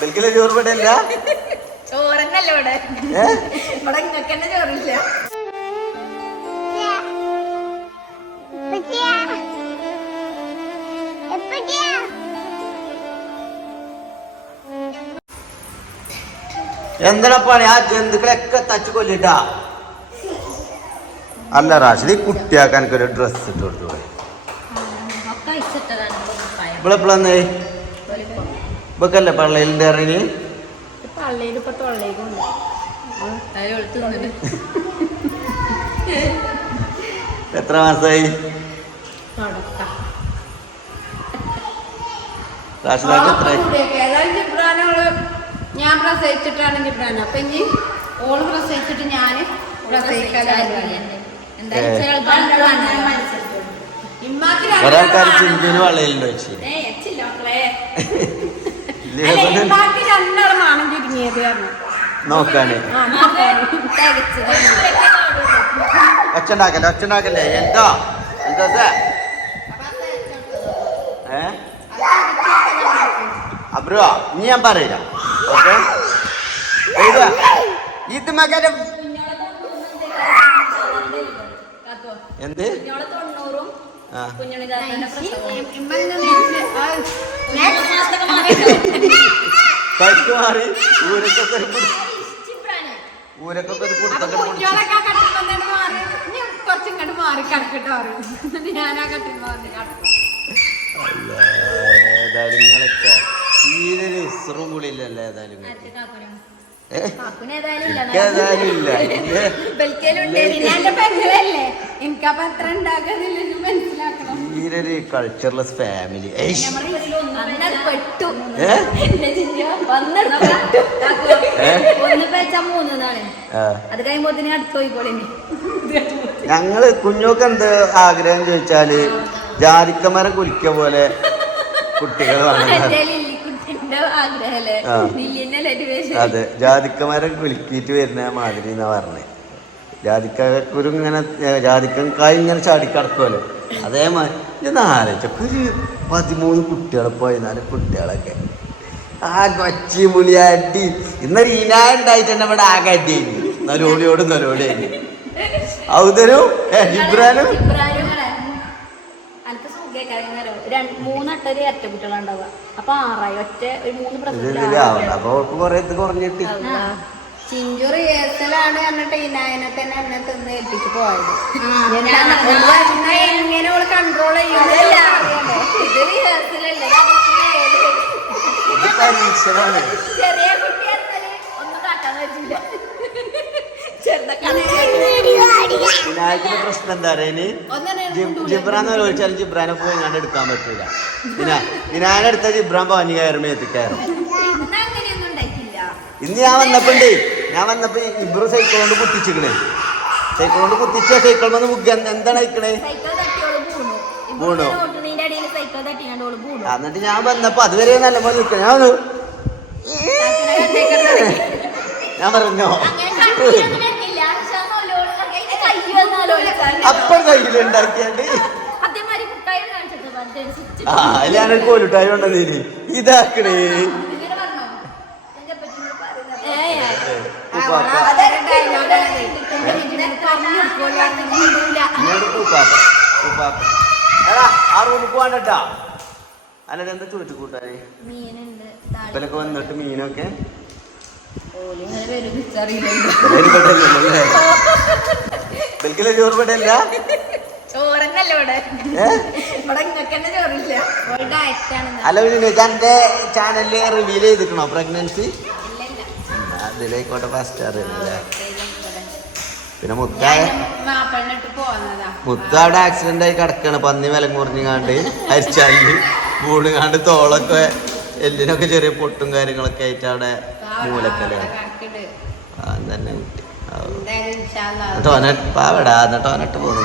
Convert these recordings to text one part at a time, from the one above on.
ബൽക്കിലെ ചോറ് പെടില്ല ചോറന്നല്ല ഇവിടെ? ഇവിടെ ചോറില്ല. എന്താണ് പണി? ആ ജന്തുക്കളെയൊക്കെ തച്ചു കൊല്ലിട്ടാ അല്ല റാഷിദ് കുട്ടിയാക്കാൻ ഒരു ഡ്രസ്സ് ഇട്ട് കൊടുത്തു. ഇവളെപ്പോഴന്നേ ഇവക്കല്ലേ ഇപ്പൊ തൊള്ളേക്കുണ്ട് എത്ര എത്രയായി ഞാൻ പ്രസവിച്ചിട്ടാണ് ജിബ്രാൻ. അപ്പൊ ഇനി ഓൾ പ്രസവിച്ചിട്ട് ഞാൻ ഒരാൾക്കാർ ചിന്തിന് വളയിലുണ്ടോ വെച്ച്? ഇമ്മാക്ക് രണ്ടാളും മാണം ചുരുങ്ങിയത് കാരണം നോക്കാന്. ഒച്ച ഉണ്ടാക്കല്ലേ ഒച്ച ഉണ്ടാക്കല്ലേ എന്താ? എന്താ? ഏ? അബ്രുവാ ഇനി ഞാൻ പറയില്ല. ഓക്കെ? ഇത് മകരം എന്ത്? കൈക്ക് മാറി. ഊരക്കൊക്കെ ഒരു കുടി- ഊരക്കൊക്കെ ഒരു കുടുത്തൊക്കെ കുറച്ചിങ്ങോട്ട് മാറി കിടക്കട്ടെ ആ കട്ടിൽ മാറി കിടക്കും. ഏതായാലും നിങ്ങളൊക്കെ തീരെ ഇസ്റും കൂടിയില്ലല്ലോ ഏതായാലും നിങ്ങൾക്ക്. ഏ? എനിക്ക് ഏതായാലും ഇല്ല. എനിക്കപ്പൊ എത്ര ഉണ്ടാക്കുന്നില്ല മനസ്സിലാക്കണം കൾച്ചർലെസ് ഫാമിലി ഞങ്ങൾ കുഞ്ഞോക്ക് എന്ത് ആഗ്രഹം ചോദിച്ചാൽ ജാതിക്കമരം കുലിക്ക പോലെ കുട്ടികൾ അതെ. ജാതിക്കമരം കുലുക്കിയിട്ട് വരുന്ന മാതിരി എന്നാ പറഞ്ഞേ. ജാതിക്കുരു ഇങ്ങനെ ജാതിക്കായി ഇങ്ങനെ ചാടിക്കടക്കുമല്ലോ അതേമാതിരി ഞാൻ ആലോചിച്ചപ്പോൾ ഒരു പതിമൂന്ന് കുട്ടികളെ പതിനാല് കുട്ടികളൊക്കെ. ആ കൊച്ചി മുളിയാട്ടി ഇന്ന് റീനാ ഉണ്ടായിട്ട് തന്നെ ഇവിടെ ആകെ അടിയായി നരോളിയോട് നലോളിയായി ഔദരും മൂന്നെട്ടൊരു ഇരട്ട കുട്ടികളുണ്ടാവുക അപ്പൊ ആറായി ഒറ്റ ഒരു മൂന്ന് അപ്പൊ കുറഞ്ഞിട്ട്. ചിഞ്ചു റിഹേഴ്സലാണ് എന്നിട്ട് ഇനായനെ തന്നെ എന്നെ തിന്ന് ഏൽപ്പിച്ച് പോയത്. എങ്ങനെ ഓൾ കൺട്രോൾ ഇത് റിഹേഴ്സലല്ലേ പരീക്ഷണമാണ് ചെറിയ കുട്ടിയായിരുന്നാൽ ഒന്നും കാട്ടാൻ പറ്റില്ല. ചെറുതൊക്കെ വിനായകന്റെ പ്രശ്നം എന്താ പറയുന്നത് ജിബ്രാന്ന് ചോദിച്ചാൽ ജിബ്രാനെ പോയി ഞാൻ എടുക്കാൻ പറ്റൂല. പിന്നെ വിനായനെ എടുത്ത ജിബ്രാൻ പവനി കയറുമ്പോ എത്തിക്കയറും ഇന്ന് ഞാൻ വന്നപ്പോണ്ടേ ഞാൻ വന്നപ്പോ ഇബ്രു സൈക്കിൾ കൊണ്ട് കുത്തിച്ചിക്കണേ സൈക്കിൾ കൊണ്ട് കുത്തിച്ച സൈക്കിൾ വന്ന് മുഖ എന്താണ് അയക്കണേ? വീണു. എന്നിട്ട് ഞാൻ വന്നപ്പോ അതുവരെ നല്ല പോലെ നിൽക്കണം. ഞാൻ ഞാൻ പറഞ്ഞോ അപ്പം കയ്യിലുണ്ടാക്കിയാണ്ട് ആ അല്ല ഞാനൊരു കോലിട്ടായി ഉണ്ടെന്നീ ഇതാക്കണേ. ആ റൂമിൽ എന്താ ചോദിച്ചു കൂട്ടാനേ മീനുണ്ട് ഇവലൊക്കെ വന്നിട്ട് മീനൊക്കെ? ഇവൽക്കിലെ ചോറ് ഡയറ്റാണ് അല്ല പിന്നെ എന്റെ ചാനലിൽ റിവീൽ ചെയ്തിക്കണോ പ്രഗ്നൻസി അതിലേക്കോട്ടെ ഫസ്റ്റ് പിന്നെ മുത്ത മുത്ത അവിടെ ആക്സിഡന്റ് ആയി കിടക്കാണ്. പന്നി വില മുറിഞ്ഞാണ്ട് അരിച്ചാണ്ട് വീണുകാണ്ട് തോളൊക്കെ എല്ലിനൊക്കെ ചെറിയ പൊട്ടും കാര്യങ്ങളൊക്കെ ആയിട്ട് അവിടെ മൂലക്കലാണ് കണക്കിട്ട് ആ തന്നെ കുട്ടി. ആ. ഇൻഷാ അല്ലാ. എന്നിട്ട് ഓനെ പാവടാ പോകുന്നു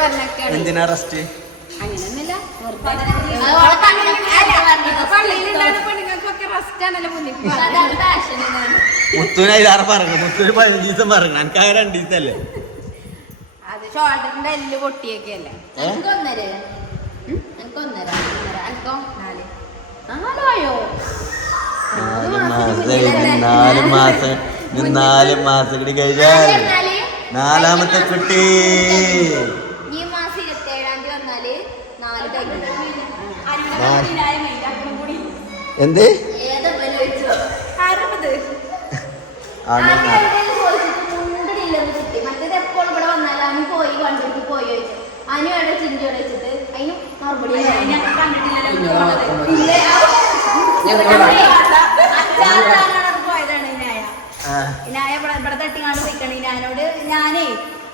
പറഞ്ഞൊക്കെയാണേ. എന്തിനാ റെസ്റ്റ്? അങ്ങനെയൊന്നുമില്ല. മുത്തുവിന് അതിലാറ് പറഞ്ഞു മുത്തുവിന് പതിനഞ്ച് ദിവസം പറഞ്ഞു എനിക്ക് ആ രണ്ടു ദിവസമല്ലേ അത് ഷോൾഡറിന്റെ എല്ല് പൊട്ടിയൊക്കെയല്ലേ അല്ലേ ഒന്നര? എനിക്കോ നാല്. നാലായോ? നാല് മാസം നാല് മാസം നാല് മാസം കൂടി കഴിഞ്ഞാൽ നാലാമത്തെ കുട്ടി ഈ മാസം ഇരുപത്തി ഏഴാം തീയതി വന്നാൽ നാല് കഴിഞ്ഞു എന്ത് ഏതാ പോലെ വെച്ചോ അറുപത് ആണ് കിട്ടി മറ്റേത് എപ്പോഴും ഇവിടെ വന്നാലും അവന് പോയി കണ്ടിട്ട് പോയി ചോദിച്ചു അനു അവിടെ ചിഞ്ചോടെ വെച്ചിട്ട് അതിന് മറുപടി പോയതാണ് നായ ആ, നായ ഇവിടെ ഇവിടെ തട്ടിങ്ങാണ്ട് പോയിക്കണേ ഞാനോട് ഞാനേ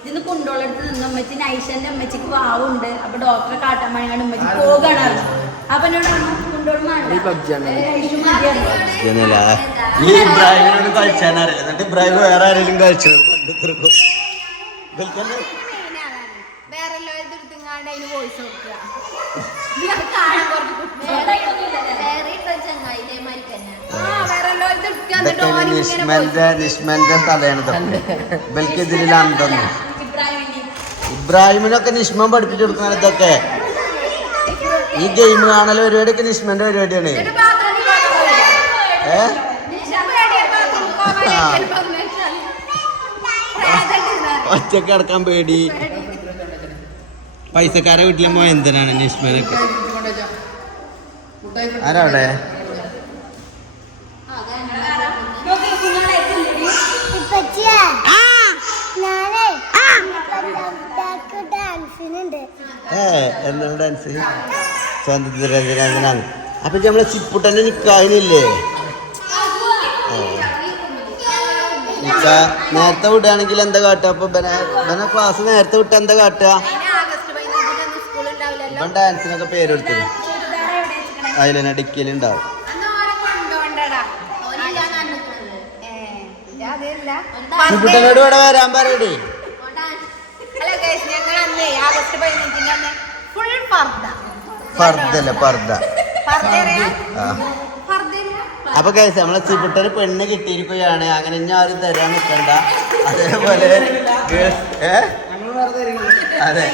ഇതിന്ന് കുണ്ടോളടുത്ത് നിന്ന് അമ്മച്ചി നൈഷന്റെ അമ്മച്ചിക്ക് വാവുണ്ട്. അപ്പൊ ഡോക്ടറെ കാട്ടാൻ പണിയാണ് അമ്മച്ചി പോകാണ്. അപ്പൊ എന്നോട് കൊണ്ടോളും ജനല ഈ ഇബ്രാഹിമിനോട് കളിച്ചാൻ അറിയില്ല. എന്നിട്ട് ഇബ്രാഹിം വേറെ ആരെങ്കിലും കളിച്ചത് കണ്ടെത്തിരിക്കും നിഷ്മന്റെ തലയാണ് ഇബ്രാഹിമിനൊക്കെ നിഷ്മം പഠിപ്പിച്ചു കൊടുക്കുന്ന ഇതൊക്കെ. ഈ ഗെയിം കാണൽ പരിപാടിയൊക്കെ നിഷ്മന്റെ പരിപാടിയാണ്. ഏ? ഒറ്റയ്ക്ക് അടക്കാൻ പേടി. പൈസക്കാരെ വീട്ടിലും പോയ എന്തിനാണ് നിഷ്മനൊക്കെ. ആരവിടെ? ഏ എന്താണ് ഡാൻസ് സ്വാതന്ത്ര്യദിനാണ് അപ്പൊ നമ്മളെ ചിപ്പുട്ടന്റെ നിക്കാഹിനില്ലേ? നിക്കാ നേരത്തെ വിടുകയാണെങ്കിൽ എന്താ കാട്ടുക? അപ്പൊ ബന ബന ക്ലാസ് നേരത്തെ വിട്ട എന്താ കാട്ടുക? ഇവൻ ഡാൻസിനൊക്കെ പേരെടുത്തു ഡിക്കിയിലുണ്ടാവും. ഏ, ഇത് അതല്ല ചിപ്പുട്ടനോട് ഇവിടെ വരാൻ പറയടേ. അന്ന് ഫുൾ പർദ്ദ. പർദ്ദല്ല പർദ്ദ. അപ്പൊ കേസ് നമ്മളെ ചിപ്പിട്ടൊരു പെണ്ണ് കിട്ടിയിരിക്കുകയാണ്. അങ്ങനെ ഇനി ആരും തരാൻ നിൽക്കണ്ട. അതേപോലെ അതെ.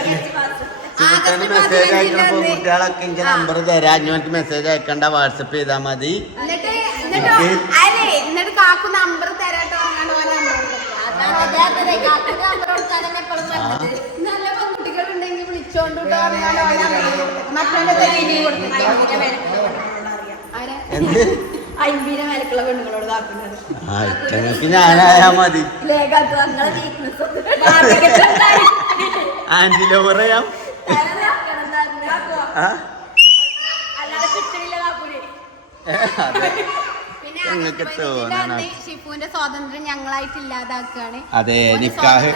ചിപ്പുട്ടന് മെസ്സേജ് അയക്കണ കുട്ടികളൊക്കെ എനിക്ക് നമ്പർ തരാം. അഞ്ഞൂറ്റി മെസ്സേജ് അയക്കണ്ട. വാട്സപ്പ് ചെയ്താൽ മതി. എന്നിട്ട് എന്നിട്ട് അല്ലേ എന്നിട്ട് കാക്കു നമ്പർ തരാട്ടോ പറഞ്ഞാണ്ട് ഓരോ നമ്പർ നല്ല പെൺകുട്ടികൾ ഉണ്ടെങ്കിൽ വിളിച്ചോണ്ട് മറ്റേ ആരാ? എന്ത്? അയിമ്പീനെ മേലക്കുള്ള പെണ്ണുങ്ങളോട് കാക്കുന്നത് മതി. ആന്റിലോ പറയാം അല്ലാതെ അതെ. പിന്നെ നിങ്ങൾക്ക് തോന്നണം. പതിനഞ്ചിന്റെ അന്ന് സ്വാതന്ത്ര്യം ഞങ്ങളായിട്ട് ഇല്ലാതാക്കുകയാണ് അതെ നിക്കാഹ്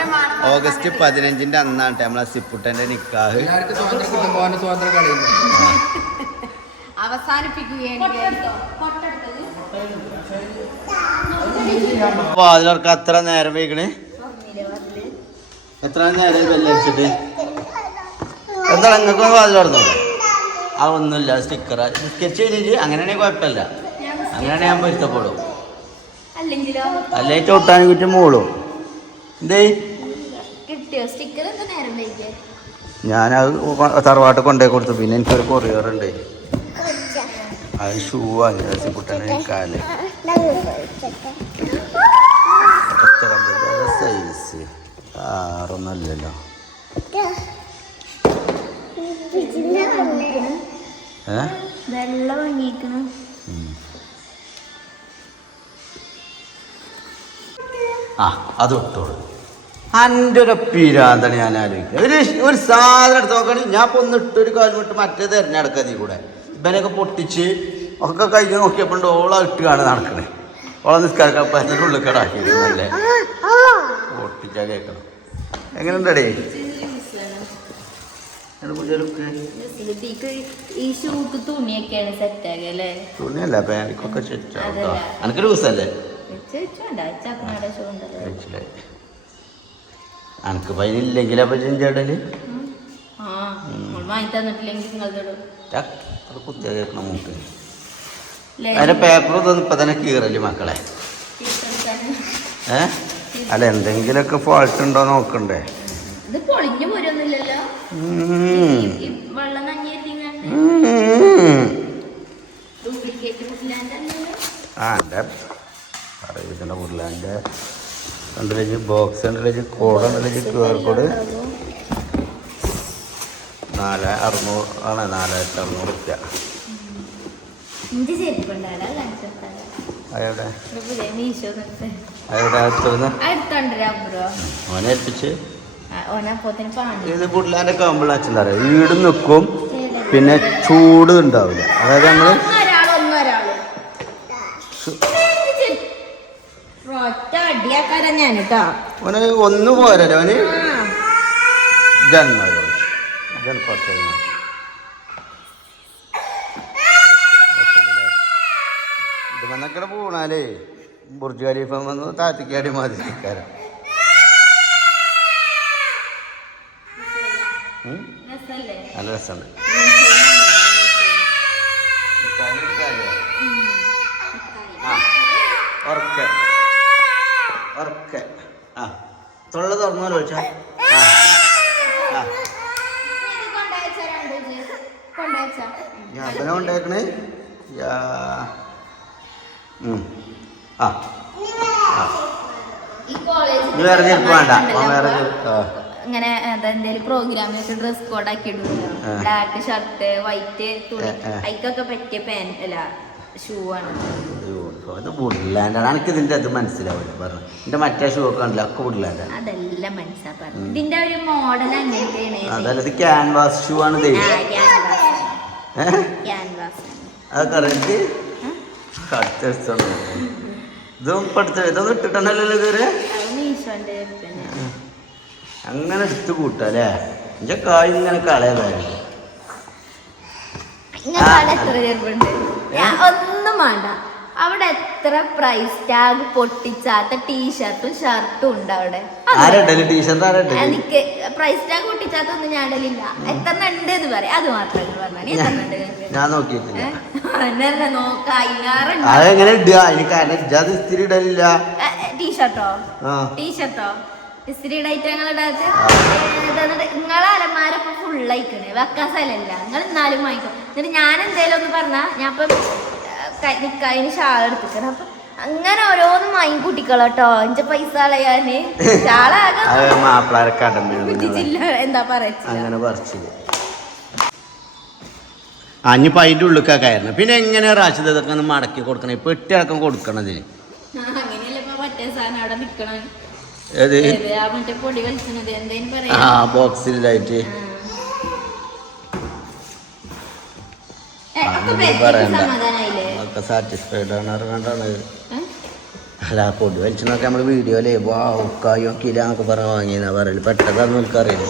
ഓഗസ്റ്റ് പതിനഞ്ചിന്റെ അന്നാണ് നമ്മളെ സിപ്പുട്ടന്റെ നിക്കാഹ്. അവസാനിപ്പിക്കുകയാണ്. വാതിലർക്ക് അത്ര നേരം വൈകണേ? എത്ര നേരം വെല്ലടിച്ചിട്ട് എന്താ നിങ്ങൾക്ക് വാതിൽ തുറന്നോ? ആ ഒന്നുമില്ല സ്റ്റിക്കർ സ്കെച്ച് ചെയ്തിട്ട് അങ്ങനെയാണെങ്കിൽ കുഴപ്പമില്ല. അങ്ങനെയാണെങ്കിൽ ഞാൻ പൊരുത്തപ്പെടും അല്ലെങ്കിലോ? അല്ലേ ചോട്ടാൻ കുറ്റം മൂളും. എന്തേ? കിട്ടിയോ? സ്റ്റിക്കർ എന്താ നേരം വൈകിയ? ഞാനത് തറവാട്ട് കൊണ്ടേ കൊടുത്തു. പിന്നെ എനിക്കൊരു കൊറിയർ ഉണ്ട്. അത് ഷൂ വാങ്ങി. കുട്ടനെ കാൽ സൈസ് ആറൊന്നല്ലല്ലോ ഏ? വെള്ളം ഭംഗിക്കണം ആ അത് ഒത്തോളൂ എന്റെ ഒരു പിരാന്താണ് ഞാൻ ആലോചിക്കുക ഒരു ഒരു സാധനം എടുത്ത് നോക്കണി. ഞാൻ ഇപ്പൊ ഒന്ന് ഒരു കാലം വിട്ട് മറ്റേ തിരഞ്ഞെടുക്കുക നീ കൂടെ. ഇവനൊക്കെ പൊട്ടിച്ച് ഒക്കെ കഴിഞ്ഞ് നോക്കിയപ്പോൾ ഓള ഇട്ടുകയാണ് നടക്കണേ. ഓളെ നിസ്കാരപ്പന്റെ ഉള്ളിൽ കടാക്കിയിരുന്നല്ലേ പൊട്ടിച്ചാ കേൾക്കണം എങ്ങനെയുണ്ടടേ? തുണിയല്ല പാനിക്കൊക്കെ ചെറ്റാ എനിക്കൊരു എനിക്ക് അനക്ക് കുത്തിയ കേൾക്കണം മൂക്ക്. അതിന്റെ പേപ്പർ ഇപ്പൊ തന്നെ കീറൽ മക്കളെ. ഏ? അല്ല എന്തെങ്കിലുമൊക്കെ ഫോൾട്ട് ഉണ്ടോ നോക്കണ്ടേ? ഇത് പൊളിഞ്ഞു പോരൊന്നുമില്ലല്ലോ. വെള്ളം ആ എന്റെ അറിയിച്ചിട്ടുണ്ട് ഉരുളാന്റെ കണ്ടില്ലേ ബോക്സ് കണ്ടില്ലേ കോഡ് കണ്ടില്ലേ ക്യു ആർ കോഡ് നാല് അറുന്നൂറ് ആണ് നാലായിരത്തി അറുന്നൂറ് റുപ്യ. അതെവിടെ? അതെവിടെ? ഓനെ ഏൽപ്പിച്ച്. ഇത് പുള്ളാന്റെ കമ്പിൾ അച്ഛൻ അറിയാം? വീട് നിൽക്കും പിന്നെ ചൂട് ഉണ്ടാവില്ല. അതായത് നമ്മൾ ഞാൻ കേട്ടോ ഓന് ഒന്ന് പോരല്ലോ. ഓന് ജന്മോ ഇത് വന്നക്കടെ പോണാലേ. ബുർജ് ഖലീഫ വന്ന് താത്തിക്കാടി മാതിരിക്കാരം ഉം? രസല്ലേ? നല്ല രസമുണ്ട്. ഉറക്കെ. ഉറക്കെ. ആ തൊള്ള തുറന്നോ ചോദിച്ചാ? അപ്പനെ കൊണ്ടേക്കണേ. ആ. കോളേജിൽ വേറെ ചെരുപ്പ് വേണ്ട വേറെ ഇങ്ങനെ എന്താ എന്തേലും പ്രോഗ്രാമിനൊക്കെ ഡ്രസ് കോഡ് ആക്കി ഇടുമല്ലോ. ബ്ലാക്ക് ഷർട്ട് വൈറ്റ് തുണി. അതിക്കൊക്കെ പറ്റിയ പാൻ അല്ല ഷൂ ആണ്. ഇത് വുഡ്ലാൻഡാണ് എനിക്ക് ഇതിന്റെ അത് മനസ്സിലാവില്ല പറഞ്ഞു. എന്റെ മറ്റേ ഷൂ ഒക്കെ കണ്ടില്ല? ഒക്കെ വുഡ്ലാൻഡാണ് അതെല്ലാം മനസ്സിലാക്കി ഇതിന്റെ ഒരു മോഡൽ അതല്ല ഇത് ക്യാൻവാസ് ഷൂ ആണ് അതൊക്കെ ഇതും? ഇതൊന്നും ഇട്ടിട്ടുണ്ടല്ലോ ഇതുവരെ? അത് അങ്ങനെ എടുത്ത് കൂട്ടല്ലേ എന്റെ കായ് ഇങ്ങനെ കളയതായിരുന്നു ഒന്നും വേണ്ട. അവിടെ എത്ര പ്രൈസ് ടാഗ് പൊട്ടിച്ചാത്ത ടീഷർട്ടും ഷർട്ടും ഉണ്ട് അവിടെ? എനിക്ക് പ്രൈസ് ടാഗ് പൊട്ടിച്ചാത്തൊന്നും ഞാൻ ഇടലില്ല. എത്ര ഉണ്ട് എന്ന് പറയാം. അത് മാത്രം പറഞ്ഞാൽ ഞാൻ നോക്കിയിട്ടില്ല. അതെങ്ങനെ ഇടുക? കാരണം ഇജാത് ഇസ്തിരി ഇടലില്ല. ടീഷർട്ടോ ടീഷർട്ടോ ഇസ്ത്രി ഐറ്റങ്ങൾ ഇടാത്ത? നിങ്ങളെ അലമാര ഇപ്പൊ ഫുൾ അയക്കണേ വെക്കാൻ സ്ഥലമില്ല. നിങ്ങൾ എന്നാലും വാങ്ങിക്കും. എന്നിട്ട് ഞാൻ എന്തേലും ഒന്ന് പറഞ്ഞാ ഞാൻ ഇപ്പം നിക്കാതിന് ഷാൾ എടുത്തിക്കണം അപ്പൊ അങ്ങനെ ഓരോന്നും വാങ്ങിക്കൂട്ടിക്കളട്ടോ എന്റെ പൈസ കളയാന്. എന്താ അങ്ങനെ പറിച്ചില്ല അഞ്ഞിപ്പോ അതിന്റെ ഉള്ളിലേക്കായിരുന്നു പിന്നെ എങ്ങനെ റാഷിദ് ഇതൊക്കെ ഒന്ന് മടക്കി കൊടുക്കണം? ഇപ്പൊ ഇട്ടടക്കം കൊടുക്കണതിന് ആ ബോക്സിലായിട്ട് പറയാ? ആ ബോക്സിലായിട്ട് ഏ, ഒക്കെ സാറ്റിസ്ഫൈഡ് ആണ് ഏ? അല്ല പൊടി വലിച്ചെന്നൊക്കെ നമ്മൾ വീഡിയോയിലേ വാ ഉക്കായോ കില എന്നൊക്കെ പറഞ്ഞ് വാങ്ങിയെന്നാ പറയൽ. പെട്ടതൊന്നും എനിക്കറിയില്ല.